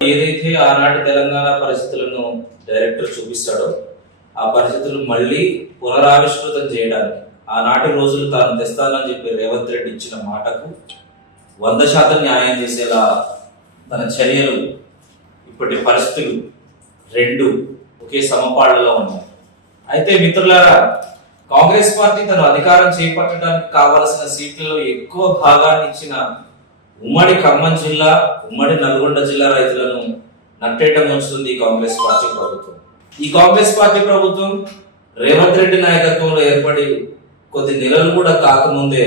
ఏదైతే ఆనాటి తెలంగాణ పరిస్థితులను డైరెక్టర్ చూపిస్తాడో ఆ పరిస్థితులు మళ్ళీ పునరావిష్కృతం చేయడానికి ఆనాటి రోజులు తాను తెస్తానని చెప్పి రేవంత్ రెడ్డి ఇచ్చిన మాటకు వంద శాతం న్యాయం చేసేలా తన చర్యలు ఇప్పటి పరిస్థితులు రెండు ఒకే సమపాళ్ళలో ఉన్నాయి. అయితే మిత్రులారా కాంగ్రెస్ పార్టీ తన అధికారం చేపట్టడానికి కావలసిన సీట్లలో ఎక్కువ భాగాన్ని ఇచ్చిన ఉమ్మడి ఖమ్మం జిల్లా ఉమ్మడి నల్గొండ జిల్లా రైతులను నట్టేట ముంచుతుంది ఈ కాంగ్రెస్ పార్టీ ప్రభుత్వం. ఈ కాంగ్రెస్ పార్టీ ప్రభుత్వం రేవంత్ రెడ్డి నాయకత్వంలో ఏర్పడి కొద్ది నెలలు కూడా కాకముందే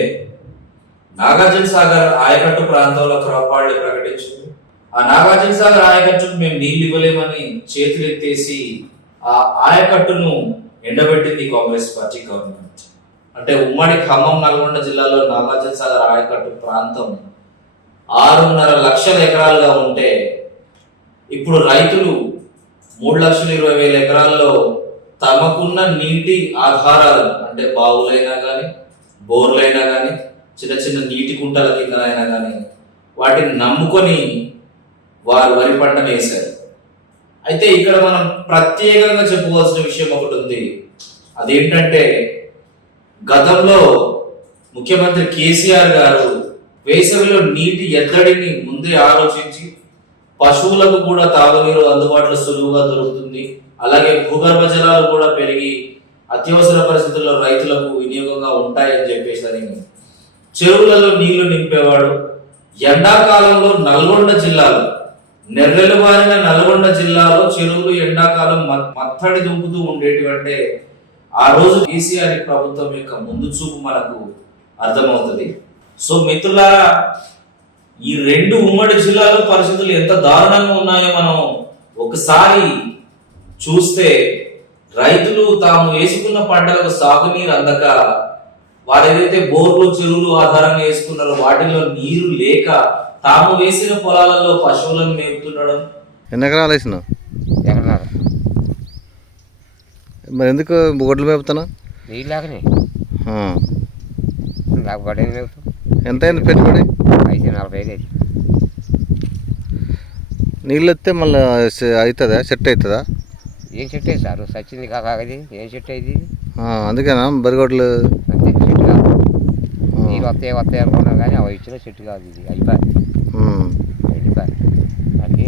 నాగార్జున సాగర్ ఆయకట్టు ప్రాంతంలో క్రాపాళ్ళు ప్రకటించింది ఆ నాగార్జున సాగర్ ఆయకట్టును మేము నీళ్ళు ఇవ్వలేమని చేతులు ఎత్తేసి ఆ ఆయకట్టును ఎండబెట్టింది కాంగ్రెస్ పార్టీ గవర్నమెంట్. అంటే ఉమ్మడి ఖమ్మం నల్గొండ జిల్లాలో నాగార్జున సాగర్ ఆయకట్టు ప్రాంతం ఆరున్నర లక్షల ఎకరాలుగా ఉంటే ఇప్పుడు రైతులు మూడు లక్షల ఇరవై వేల ఎకరాల్లో తమకున్న నీటి ఆధారాలు అంటే బావులైనా కానీ బోర్లైనా కానీ చిన్న చిన్న నీటి కుంటల కిందనైనా కానీ వాటిని నమ్ముకొని వారు వరి పంట వేశారు. అయితే ఇక్కడ మనం ప్రత్యేకంగా చెప్పుకోవాల్సిన విషయం ఒకటి ఉంది. అదేంటంటే గతంలో ముఖ్యమంత్రి కేసీఆర్ గారు వేసవిలో నీటి ఎద్దడిని ముందే ఆలోచించి పశువులకు కూడా తాగునీరు అందుబాటులో సులువుగా దొరుకుతుంది. అలాగే భూగర్భ జలాలు కూడా పెరిగి అత్యవసర పరిస్థితుల్లో రైతులకు వినియోగంగా ఉంటాయని చెప్పేసి అని చెరువులలో నీళ్ళు నింపేవాడు. ఎండాకాలంలో నల్గొండ జిల్లాలో నెర్రెలు బారిన నల్గొండ జిల్లాలో చెరువులు ఎండాకాలం మత్తడి దుంపుతూ ఉండేటివంటే ఆ రోజు కేసీఆర్ ప్రభుత్వం యొక్క ముందు చూపు మనకు అర్థమవుతుంది. సో మిత్రులారా ఈ రెండు ఉమ్మడి జిల్లాలో పరిస్థితులు ఎంత దారుణంగా ఉన్నాయో మనం ఒకసారి చూస్తే రైతులు తాము వేసుకున్న పంటలకు సాగునీరు అందక వారు ఏదైతే బోర్లు చెరువులు ఆధారంగా వేసుకున్నారో వాటిలో నీరు లేక తాము వేసిన పొలాలలో పశువులను మేపుతుండడం. ఎన్ని ఎకరాలు మరి ఎందుకు గొడ్లు మేపుతున్నా నీళ్ళు లేకనే. నాకు పడేది మేపు ఎంత అయింది పెట్టుబడి అయితే నలభై ఐదు అయితే నీళ్ళు వస్తే మళ్ళీ అవుతుందా సెట్ అవుతుందా ఏం చెట్టు అయితే సార్? సచ్చింది కాక అది ఏం చెట్టు అయింది? ఆ, అందుకేనా? బరిగొడ్లు? అంతే చెట్టు కాదు. నీళ్ళు వస్తాయి వస్తాయి అనుకున్నాం కానీ అవి ఇచ్చిన చెట్టు కాదు ఇది. అయిపోయి ఉమ్. వెళ్ళిపోయి అది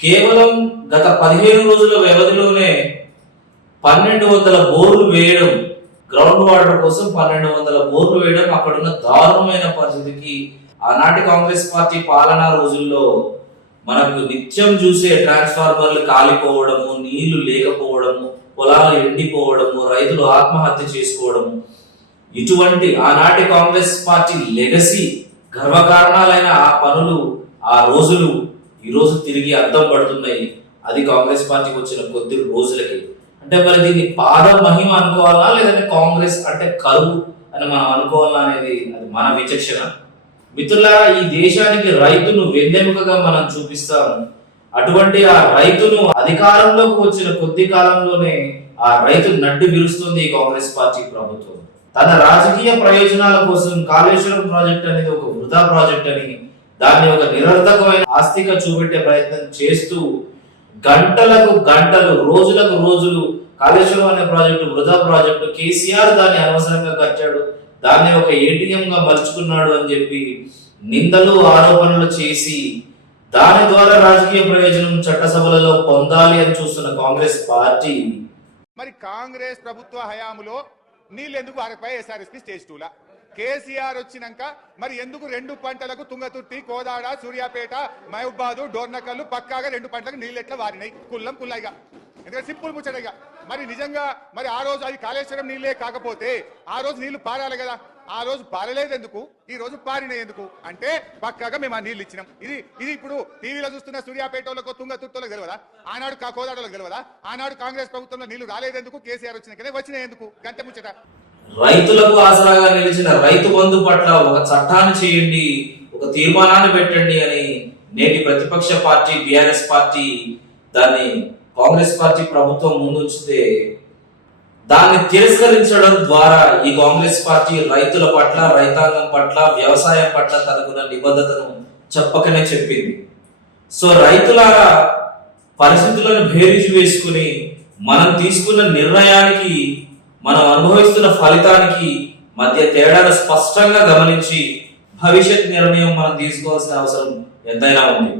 కేవలం గత పదిహేను రోజుల వ్యవధిలోనే పన్నెండు వందల బోర్లు వేయడం గ్రౌండ్ వాటర్ కోసం పన్నెండు వందల బోర్లు వేయడం అక్కడున్న దారుణమైన పరిస్థితికి ఆనాటి కాంగ్రెస్ పార్టీ పాలనా రోజుల్లో మనకు నిత్యం చూసే ట్రాన్స్ఫార్మర్లు కాలిపోవడము నీళ్ళు లేకపోవడము పొలాలు ఎండిపోవడము రైతులు ఆత్మహత్య చేసుకోవడము. ఇటువంటి ఆనాటి కాంగ్రెస్ పార్టీ లెగసీ గర్వకారణాలైన ఆ పనులు ఆ రోజులు ఈరోజు తిరిగి అర్థం పడుతున్నాయి. అది కాంగ్రెస్ పార్టీకి వచ్చిన కొద్ది రోజులకి. అంటే మరి దీన్ని పాద మహిమ అనుకోవాలా? లేదంటే కాంగ్రెస్ అంటే కరువు అని మనం అనుకోవాలా అనేది అది మన విచక్షణ. మిత్రులారా ఈ దేశానికి రైతును వెన్నెముకగా మనం చూపిస్తాము అటువంటి ఆ రైతును అధికారంలోకి వచ్చిన కొద్ది కాలంలోనే ఆ రైతు నడ్డు విరుస్తుంది ఈ కాంగ్రెస్ పార్టీ ప్రభుత్వం. తన రాజకీయ ప్రయోజనాల కోసం కాళేశ్వరం ప్రాజెక్ట్ అనేది ఒక వృధా ప్రాజెక్ట్ అని దాన్ని ఒక నిరర్థకమైన ఆస్తిగా చూపెట్టే ప్రయత్నం చేస్తూ గంటలకు గంటలు రోజులకు రోజులు కాళేశ్వరం అనే ప్రాజెక్టు వృధా ప్రాజెక్టు కేసీఆర్ దాన్ని అనవసరంగా కట్టాడు. దాన్ని ఒక ఏటీఎం గా మలుచుకున్నాడు అని చెప్పి నిందలు ఆరోపణలు చేసి దాని ద్వారా రాజకీయ ప్రయోజనం చట్టసభలలో పొందాలి అని చూస్తున్న కాంగ్రెస్ పార్టీ. మరి కాంగ్రెస్ ప్రభుత్వ హయాములో నీళ్ళు ఎందుకు అరపై ఎస్ఆర్ఎస్పి స్టేజ్ టూలా? కేసీఆర్ వచ్చినాక మరి ఎందుకు రెండు పంటలకు తుంగతుర్తి కోదాడ సూర్యాపేట మహబాదు డోర్నకల్లు పక్కాగా రెండు పంటలకు నీళ్ళు ఎట్లా వారినాయి? కుల్లం కుల్లాయిగా ఎందుకంటే సింపుల్ ముచ్చటగా మరి నిజంగా మరి ఆ రోజు అది కాళేశ్వరం నీళ్ళే కాకపోతే ఆ రోజు నీళ్ళు పారాలి కదా. ఆ రోజు పారలేదు ఎందుకు? ఈ రోజు పారినాయి ఎందుకు? అంటే పక్కాగా మేము ఆ నీళ్ళు ఇచ్చినాం. ఇది ఇది ఇప్పుడు టీవీలో చూస్తున్న సూర్యాపేటలో తుంగతుర్తిలో తెలియదా ఆనాడు కోదాడలకు కోదాడలో ఆనాడు కాంగ్రెస్ ప్రభుత్వంలో నీళ్ళు రాలేదెందుకు? కేసీఆర్ వచ్చిన కదా వచ్చినాయి ఎందుకు? గంట ముచ్చట. రైతులకు ఆసరాగా నిలిచిన రైతు బంధు పట్ల ఒక చట్టాన్ని చేయండి ఒక తీర్మానాన్ని పెట్టండి అని నేటి ప్రతిపక్ష పార్టీ బిఆర్ఎస్ పార్టీ దాన్ని కాంగ్రెస్ పార్టీ ప్రభుత్వం ముందుంచితే దాన్ని తిరస్కరించడం ద్వారా ఈ కాంగ్రెస్ పార్టీ రైతుల పట్ల రైతాంగం పట్ల వ్యవసాయం పట్ల తనకున్న నిబద్ధతను చెప్పకనే చెప్పింది. సో రైతులారా పరిస్థితులను భేరీజు వేసుకుని మనం తీసుకున్న నిర్ణయానికి మనం అనుభవిస్తున్న ఫలితానికి మధ్య తేడాను స్పష్టంగా గమనించి భవిష్యత్ నిర్ణయం మనం తీసుకోవాల్సిన అవసరం ఎంతైనా ఉంది.